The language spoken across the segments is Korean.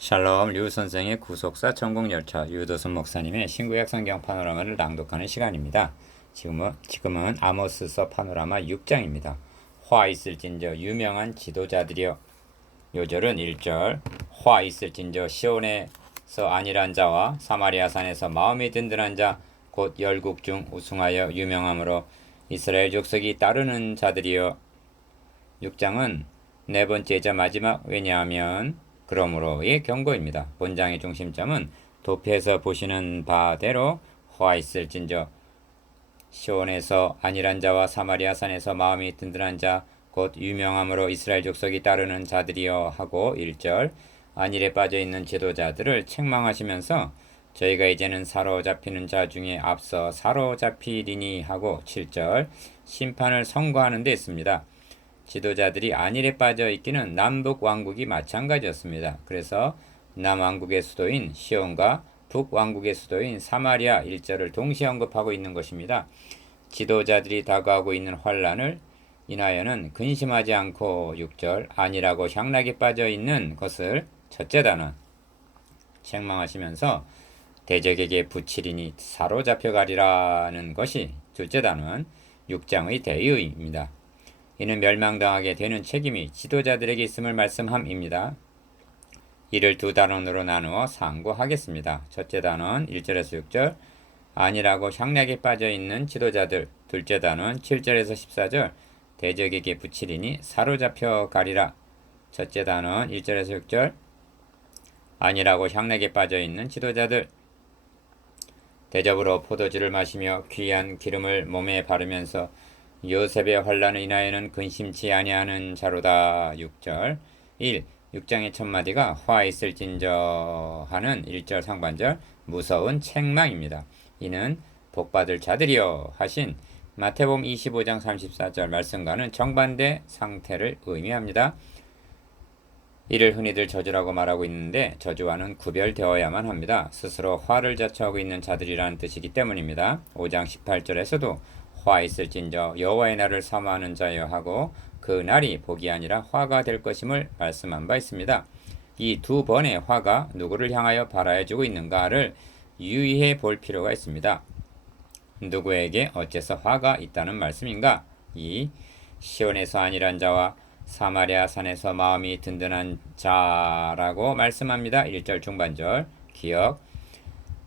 샬롬 류 선생의 구속사 천국열차 유도순 목사님의 신구약 성경 파노라마를 낭독하는 시간입니다. 지금은 아모스서 파노라마 6장입니다. 화 있을진저 유명한 지도자들이여. 요절은 1절 화 있을진저 시온에서 안일한 자와 사마리아 산에서 마음이 든든한 자 곧 열국 중 우승하여 유명함으로 이스라엘 족속이 따르는 자들이여. 6장은 네 번째이자 마지막 왜냐하면 그러므로의 경고입니다. 본장의 중심점은 도표에서 보시는 바대로 화 있을진저 시온에서 안일한 자와 사마리아 산에서 마음이 든든한 자 곧 유명함으로 이스라엘 족속이 따르는 자들이여 하고 1절 안일에 빠져있는 지도자들을 책망하시면서 저희가 이제는 사로잡히는 자 중에 앞서 사로잡히리니 하고 7절 심판을 선고하는 데 있습니다. 지도자들이 안일에 빠져 있기는 남북 왕국이 마찬가지였습니다. 그래서 남왕국의 수도인 시온과 북왕국의 수도인 사마리아 일절을 동시에 언급하고 있는 것입니다. 지도자들이 다가오고 있는 환란을 인하여는 근심하지 않고 6절 안일하고 향락에 빠져 있는 것을 첫째 단원 책망하시면서 대적에게 붙이리니 사로잡혀가리라는 것이 둘째 단원 6장의 대의입니다. 이는 멸망당하게 되는 책임이 지도자들에게 있음을 말씀함입니다. 이를 두 단원으로 나누어 상고하겠습니다. 첫째 단원 1절에서 6절 안일하고 향락에 빠져있는 지도자들. 둘째 단원 7절에서 14절 대적에게 붙이리니 사로잡혀 가리라. 첫째 단원 1절에서 6절 안일하고 향락에 빠져있는 지도자들. 대접으로 포도주를 마시며 귀한 기름을 몸에 바르면서 요셉의 환란을 인하여는 근심치 아니하는 자로다. 6절 6장의 첫 마디가 화 있을진저 하는 1절 상반절 무서운 책망입니다. 이는 복받을 자들이여 하신 마태복음 25장 34절 말씀과는 정반대 상태를 의미합니다. 이를 흔히들 저주라고 말하고 있는데 저주와는 구별되어야만 합니다. 스스로 화를 자처하고 있는 자들이라는 뜻이기 때문입니다. 5장 18절에서도 화 있을진저 여호와의 날을 사모하는 자여 하고 그 날이 복이 아니라 화가 될 것임을 말씀한 바 있습니다. 이 두 번의 화가 누구를 향하여 발하여주고 있는가를 유의해 볼 필요가 있습니다. 누구에게 어째서 화가 있다는 말씀인가? 시온에서 안일한 자와 사마리아 산에서 마음이 든든한 자라고 말씀합니다. 1절 중반절 기억.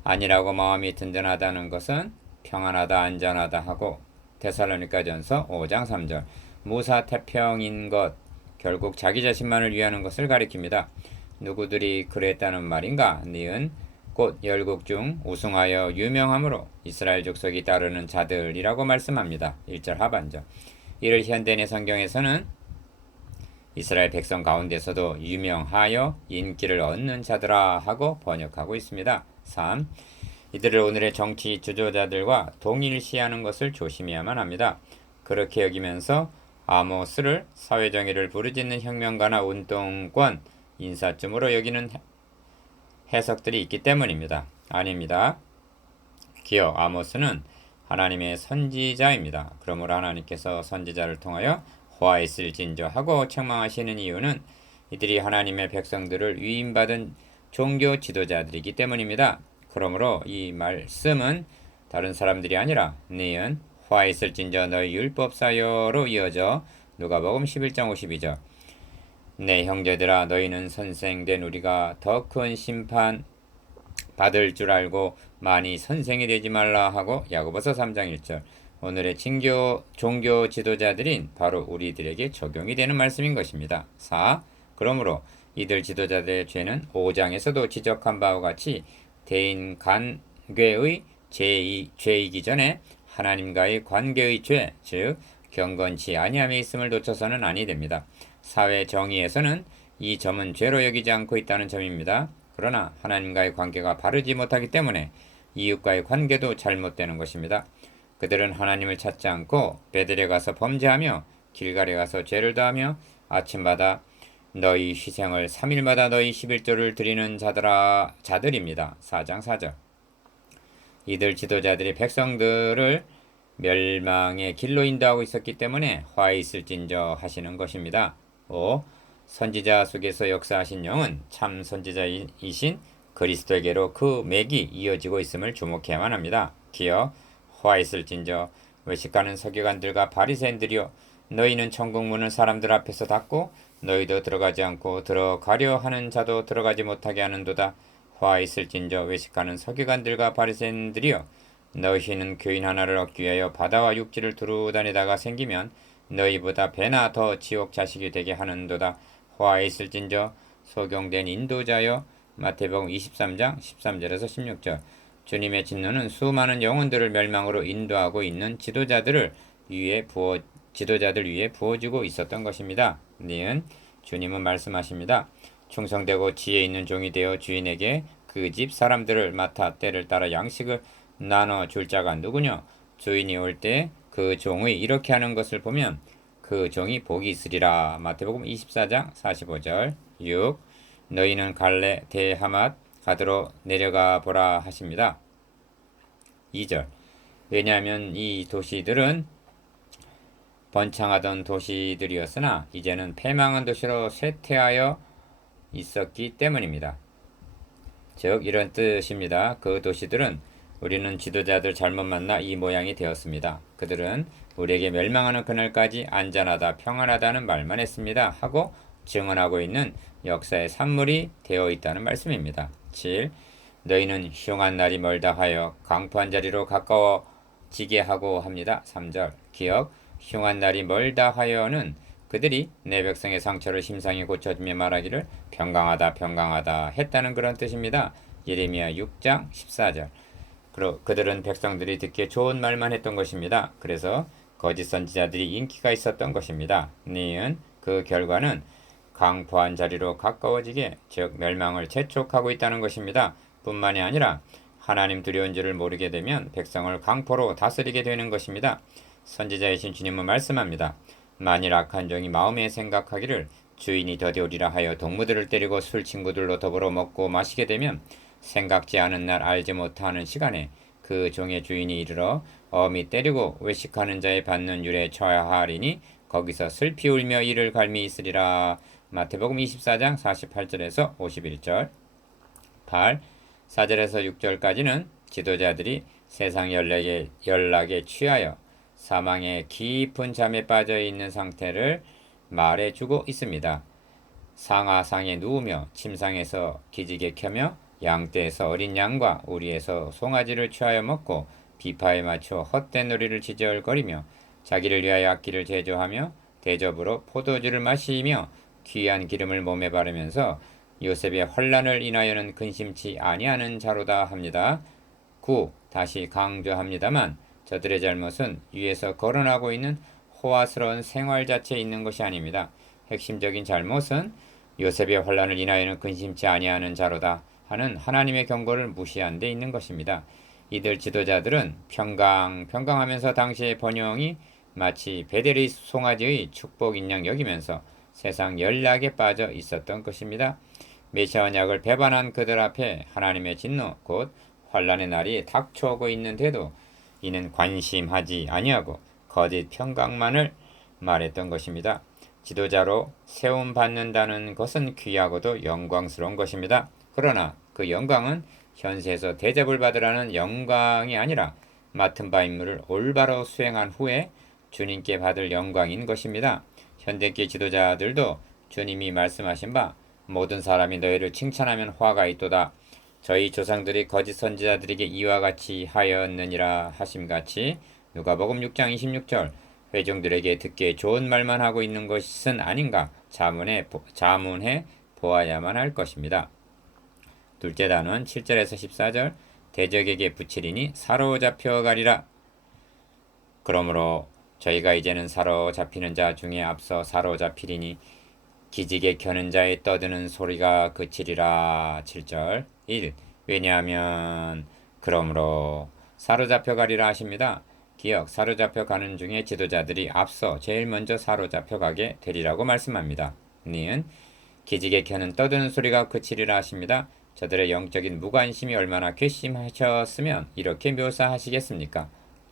안일하고 마음이 든든하다는 것은 평안하다 안전하다 하고 데살로니가전서 5장 3절 무사태평인 것 결국 자기 자신만을 위하는 것을 가리킵니다. 누구들이 그랬다는 말인가? 니은 곧 열국 중 우승하여 유명함으로 이스라엘 족속이 따르는 자들이라고 말씀합니다. 1절 하반절. 이를 현대의 성경에서는 이스라엘 백성 가운데서도 유명하여 인기를 얻는 자들아 하고 번역하고 있습니다. 3. 이들을 오늘의 정치 주도자들과 동일시하는 것을 조심해야만 합니다. 그렇게 여기면서 아모스를 사회정의를 부르짖는 혁명가나 운동권 인사쯤으로 여기는 해석들이 있기 때문입니다. 아닙니다. 기억 아모스는 하나님의 선지자입니다. 그러므로 하나님께서 선지자를 통하여 화 있을진저 하고 책망하시는 이유는 이들이 하나님의 백성들을 위임받은 종교 지도자들이기 때문입니다. 그러므로 이 말씀은 다른 사람들이 아니라 니은 화 있을진저 너희 율법사여로 이어져 누가복음 11장 52절 내 형제들아 너희는 선생된 우리가 더 큰 심판 받을 줄 알고 많이 선생이 되지 말라 하고 야고보서 3장 1절 오늘의 종교 지도자들인 바로 우리들에게 적용이 되는 말씀인 것입니다. 4. 그러므로 이들 지도자들의 죄는 5장에서도 지적한 바와 같이 대인 관계의 죄이기 전에 하나님과의 관계의 죄, 즉 경건치 아니함에 있음을 놓쳐서는 아니 됩니다. 사회 정의에서는 이 점은 죄로 여기지 않고 있다는 점입니다. 그러나 하나님과의 관계가 바르지 못하기 때문에 이웃과의 관계도 잘못되는 것입니다. 그들은 하나님을 찾지 않고 베들에 가서 범죄하며 길갈에 가서 죄를 다하며 아침마다 너희 희생을 3일마다 너희 11조를 드리는 자들입니다. 4장 4절 이들 지도자들이 백성들을 멸망의 길로 인도하고 있었기 때문에 화 있을진저 하시는 것입니다. 5. 선지자 속에서 역사하신 영은 참 선지자이신 그리스도에게로 그 맥이 이어지고 있음을 주목해야만 합니다. 기어 화 있을진저 외식하는 서기관들과 바리새인들이여 너희는 천국 문을 사람들 앞에서 닫고 너희도 들어가지 않고 들어가려 하는 자도 들어가지 못하게 하는도다. 화 있을진저 외식하는 서기관들과 바리새인들이여 너희는 교인 하나를 얻기 위하여 바다와 육지를 두루 다니다가 생기면 너희보다 배나 더 지옥 자식이 되게 하는도다. 화 있을진저 소경된 인도자여 마태복음 23장 13절에서 16절 주님의 진노는 수많은 영혼들을 멸망으로 인도하고 있는 지도자들 위에 부어지고 있었던 것입니다. 니은 주님은 말씀하십니다. 충성되고 지혜 있는 종이 되어 주인에게 그 집 사람들을 맡아 때를 따라 양식을 나눠 줄 자가 누구냐? 주인이 올 때 그 종의 이렇게 하는 것을 보면 그 종이 복이 있으리라. 마태복음 24장 45절 6. 너희는 갈레 대하맛 가드로 내려가 보라 하십니다. 2절. 왜냐하면 이 도시들은 번창하던 도시들이었으나 이제는 패망한 도시로 쇠퇴하여 있었기 때문입니다. 즉 이런 뜻입니다. 그 도시들은 우리는 지도자들 잘못 만나 이 모양이 되었습니다. 그들은 우리에게 멸망하는 그날까지 안전하다 평안하다는 말만 했습니다. 하고 증언하고 있는 역사의 산물이 되어 있다는 말씀입니다. 7. 너희는 흉한 날이 멀다 하여 강포한 자리로 가까워지게 하고 합니다. 3절. 기억 흉한 날이 멀다 하여는 그들이 내 백성의 상처를 심상히 고쳐주며 말하기를 평강하다 했다는 그런 뜻입니다. 예레미야 6장 14절. 그들은 백성들이 듣기에 좋은 말만 했던 것입니다. 그래서 거짓 선지자들이 인기가 있었던 것입니다. 니은 그 결과는 강포한 자리로 가까워지게 즉 멸망을 재촉하고 있다는 것입니다. 뿐만이 아니라 하나님 두려운 줄을 모르게 되면 백성을 강포로 다스리게 되는 것입니다. 선지자이신 주님은 말씀합니다. 만일 악한 종이 마음에 생각하기를 주인이 더디오리라 하여 동무들을 때리고 술 친구들로 더불어 먹고 마시게 되면 생각지 않은 날 알지 못하는 시간에 그 종의 주인이 이르러 어미 때리고 외식하는 자의 받는 율에 처해야 하리니 거기서 슬피 울며 이를 갈미 있으리라. 마태복음 24장 48절에서 51절 8. 4절에서 6절까지는 지도자들이 세상 연락에 취하여 사망의 깊은 잠에 빠져 있는 상태를 말해주고 있습니다. 상하상에 누우며 침상에서 기지개 켜며 양떼에서 어린 양과 우리에서 송아지를 취하여 먹고 비파에 맞춰 헛된 놀이를 지저을거리며 자기를 위하여 악기를 제조하며 대접으로 포도주를 마시며 귀한 기름을 몸에 바르면서 요셉의 환난을 인하여는 근심치 아니하는 자로다 합니다. 9. 다시 강조합니다만 저들의 잘못은 위에서 거론하고 있는 호화스러운 생활 자체에 있는 것이 아닙니다. 핵심적인 잘못은 요셉의 환난을 인하여는 근심치 아니하는 자로다 하는 하나님의 경고를 무시한 데 있는 것입니다. 이들 지도자들은 평강하면서 당시의 번영이 마치 베델의 송아지의 축복인 양 여기면서 세상 연락에 빠져 있었던 것입니다. 메시아 언약을 배반한 그들 앞에 하나님의 진노 곧 환난의 날이 닥쳐오고 있는데도 이는 관심하지 아니하고 거짓 평강만을 말했던 것입니다. 지도자로 세움 받는다는 것은 귀하고도 영광스러운 것입니다. 그러나 그 영광은 현세에서 대접을 받으라는 영광이 아니라 맡은 바 임무를 올바로 수행한 후에 주님께 받을 영광인 것입니다. 현대계 지도자들도 주님이 말씀하신 바 모든 사람이 너희를 칭찬하면 화가 있도다. 저희 조상들이 거짓 선지자들에게 이와 같이 하였느니라 하심같이 누가복음 6장 26절 회중들에게 듣기에 좋은 말만 하고 있는 것은 아닌가 자문해 보아야만 할 것입니다. 둘째 단원 7절에서 14절 대적에게 붙이리니 사로잡혀 가리라. 그러므로 저희가 이제는 사로잡히는 자 중에 앞서 사로잡히리니 기지개 켜는 자의 떠드는 소리가 그치리라. 7절 1. 왜냐하면 그러므로 사로잡혀 가리라 하십니다. 기억 사로잡혀 가는 중에 지도자들이 앞서 제일 먼저 사로잡혀 가게 되리라고 말씀합니다. 니은 기지개 켜는 떠드는 소리가 그치리라 하십니다. 저들의 영적인 무관심이 얼마나 괘씸하셨으면 이렇게 묘사하시겠습니까?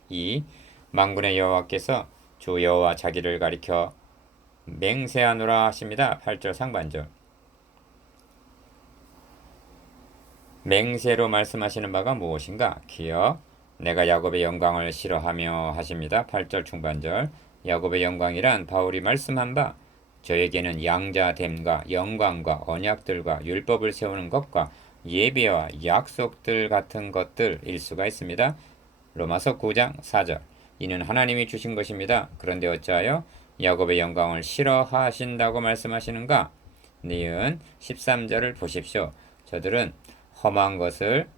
2. 만군의 여호와께서 주 여호와 자기를 가리켜 맹세하노라 하십니다. 8절 상반절. 맹세로 말씀하시는 바가 무엇인가? 기억. 내가 야곱의 영광을 싫어하며 하십니다. 8절 중반절. 야곱의 영광이란 바울이 말씀한 바 저에게는 양자됨과 영광과 언약들과 율법을 세우는 것과 예배와 약속들 같은 것들일 수가 있습니다. 로마서 9장 4절. 이는 하나님이 주신 것입니다. 그런데 어찌하여 야곱의 영광을 싫어하신다고 말씀하시는가? 니은 13절을 보십시오. 저들은 험한 것을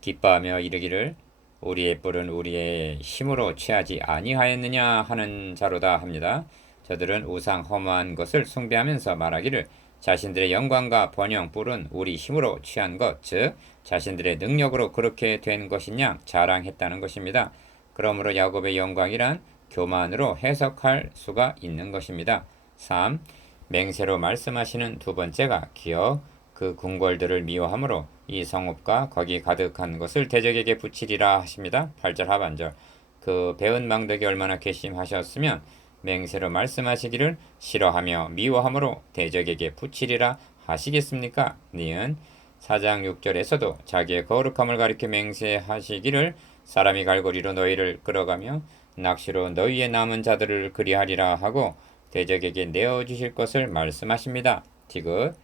기뻐하며 이르기를 우리의 뿔은 우리의 힘으로 취하지 아니하였느냐 하는 자로다 합니다. 저들은 우상 허무한 것을 숭배하면서 말하기를 자신들의 영광과 번영 뿔은 우리 힘으로 취한 것, 즉 자신들의 능력으로 그렇게 된 것이냐 자랑했다는 것입니다. 그러므로 야곱의 영광이란 교만으로 해석할 수가 있는 것입니다. 3. 맹세로 말씀하시는 두 번째가 기억. 그 궁궐들을 미워함으로 이 성읍과 거기 가득한 것을 대적에게 붙이리라 하십니다. 8절 하반절. 그 배은 망덕이 얼마나 괘씸하셨으면 맹세로 말씀하시기를 싫어하며 미워함으로 대적에게 붙이리라 하시겠습니까? 니은 4장 6절에서도 자기의 거룩함을 가리켜 맹세하시기를 사람이 갈고리로 너희를 끌어가며 낚시로 너희의 남은 자들을 그리하리라 하고 대적에게 내어주실 것을 말씀하십니다. 디귿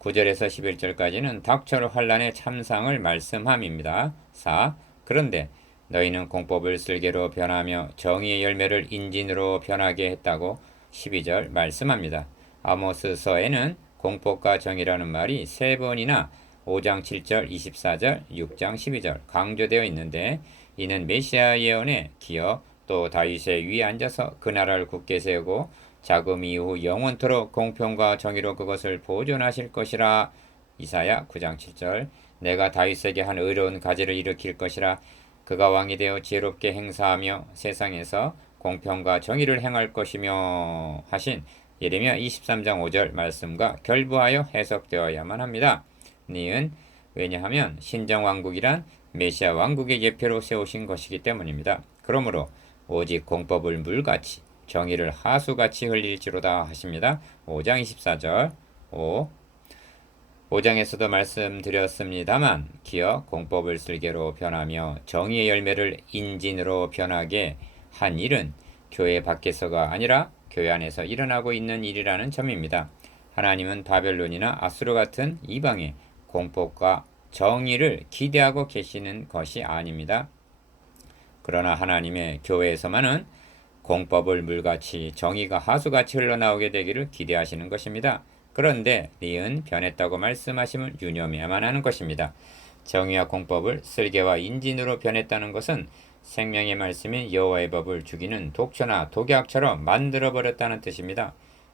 9절에서 11절까지는 닥쳐올 환란의 참상을 말씀함입니다. 4. 그런데 너희는 공법을 쓸개로 변하며 정의의 열매를 인진으로 변하게 했다고 12절 말씀합니다. 아모스서에는 공법과 정의라는 말이 3번이나 5장 7절, 24절, 6장 12절 강조되어 있는데 이는 메시아 예언의 기억 또 다윗의 위에 앉아서 그 나라를 굳게 세우고 자금 이후 영원토록 공평과 정의로 그것을 보존하실 것이라. 이사야 9장 7절. 내가 다윗에게 한 의로운 가지를 일으킬 것이라. 그가 왕이 되어 지혜롭게 행사하며 세상에서 공평과 정의를 행할 것이며 하신 예레미야 23장 5절 말씀과 결부하여 해석되어야만 합니다. 니은 왜냐하면 신정왕국이란 메시아 왕국의 예표로 세우신 것이기 때문입니다. 그러므로 오직 공법을 물같이 정의를 하수같이 흘릴지로다 하십니다. 5장 24절 5장에서도 말씀드렸습니다만 기억 공법을 쓸개로 변하며 정의의 열매를 인진으로 변하게 한 일은 교회 밖에서가 아니라 교회 안에서 일어나고 있는 일이라는 점입니다. 하나님은 바벨론이나 아수르 같은 이방의 공법과 정의를 기대하고 계시는 것이 아닙니다. 그러나 하나님의 교회에서만은 공법을 물같이 정의가 하수같이 흘러나오게 되기를 기대하시는 것입니다. 그런데 니은 변했다고 말씀하시면 유념해야만 하는 것입니다. 정의와 공법을 쓸개와 인진으로 변했다는 것은 생명의 말씀인 여호와의 법을 죽이는 독초나 독약처럼 만들어버렸다는 뜻입니다.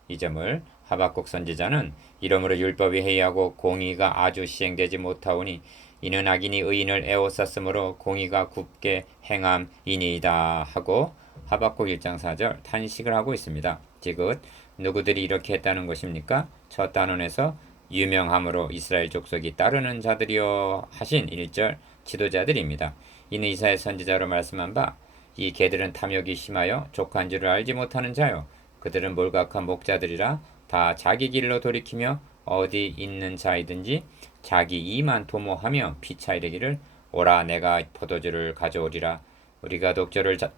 이 점을 하박국 선지자는 이러므로 율법이 해이하고 공의가 아주 시행되지 못하오니 이는 악인이 의인을 에워쌌으므로 공의가 굽게 행함이니이다 하고 하박국 1장 4절 탄식을 하고 있습니다. 디귿 누구들이 이렇게 했다는 것입니까? 첫 단원에서 유명함으로 이스라엘 족속이 따르는 자들이여 하신 1절 지도자들입니다. 이는 이사야 선지자로 말씀한 바 이 개들은 탐욕이 심하여 족한 줄을 알지 못하는 자요 그들은 몰각한 목자들이라 다 자기 길로 돌이키며 어디 있는 자이든지 자기 이만 도모하며 피차 이르기를 오라 내가 포도주를 가져오리라 우리가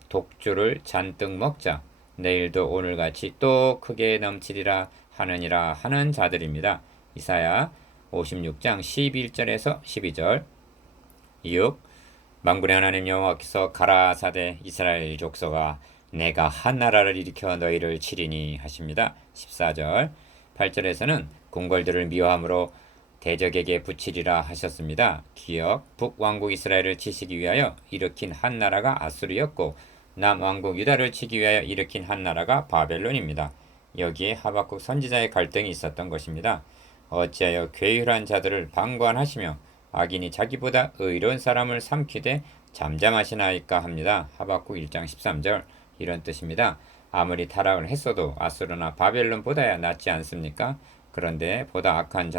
독주를 잔뜩 먹자 내일도 오늘같이 또 크게 넘치리라 하느니라 하는 자들입니다. 이사야 56장 11절에서 12절 6. 만군의 하나님 여호와께서 가라사대 이스라엘 족속아 내가 한 나라를 일으켜 너희를 치리니 하십니다. 14절 8절에서는 궁궐들을 미워함으로 대적에게 붙이리라 하셨습니다. 기억 북왕국 이스라엘을 치시기 위하여 일으킨 한 나라가 아수르였고 남왕국 유다를 치기 위하여 일으킨 한 나라가 바벨론입니다. 여기에 하박국 선지자의 갈등이 있었던 것입니다. 어찌하여 괴휼한 자들을 방관하시며 악인이 자기보다 의로운 사람을 삼키되 잠잠하시나이까 합니다. 하박국 1장 13절 이런 뜻입니다. 아무리 타락을 했어도 아수르나 바벨론보다야 낫지 않습니까? 그런데 보다 악한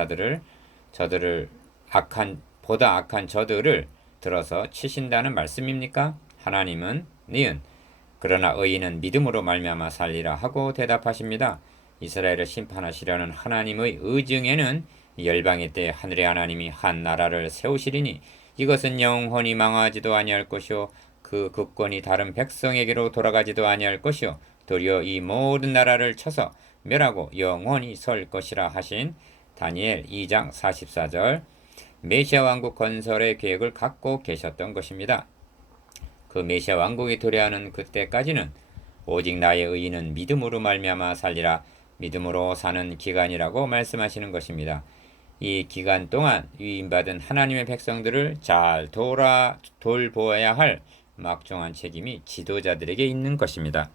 저들을 들어서 치신다는 말씀입니까? 하나님은 니은 그러나 의인은 믿음으로 말미암아 살리라 하고 대답하십니다. 이스라엘을 심판하시려는 하나님의 의중에는 열방의 때 하늘의 하나님이 한 나라를 세우시리니 이것은 영원히 망하지도 아니할 것이요 그 국권이 다른 백성에게로 돌아가지도 아니할 것이요 도리어 이 모든 나라를 쳐서 멸하고 영원히 설 것이라 하신 다니엘 2장 44절 메시아 왕국 건설의 계획을 갖고 계셨던 것입니다. 그 메시아 왕국이 도래하는 그때까지는 오직 나의 의인은 믿음으로 말미암아 살리라 믿음으로 사는 기간이라고 말씀하시는 것입니다. 이 기간 동안 위임받은 하나님의 백성들을 잘 돌보아야 할 막중한 책임이 지도자들에게 있는 것입니다.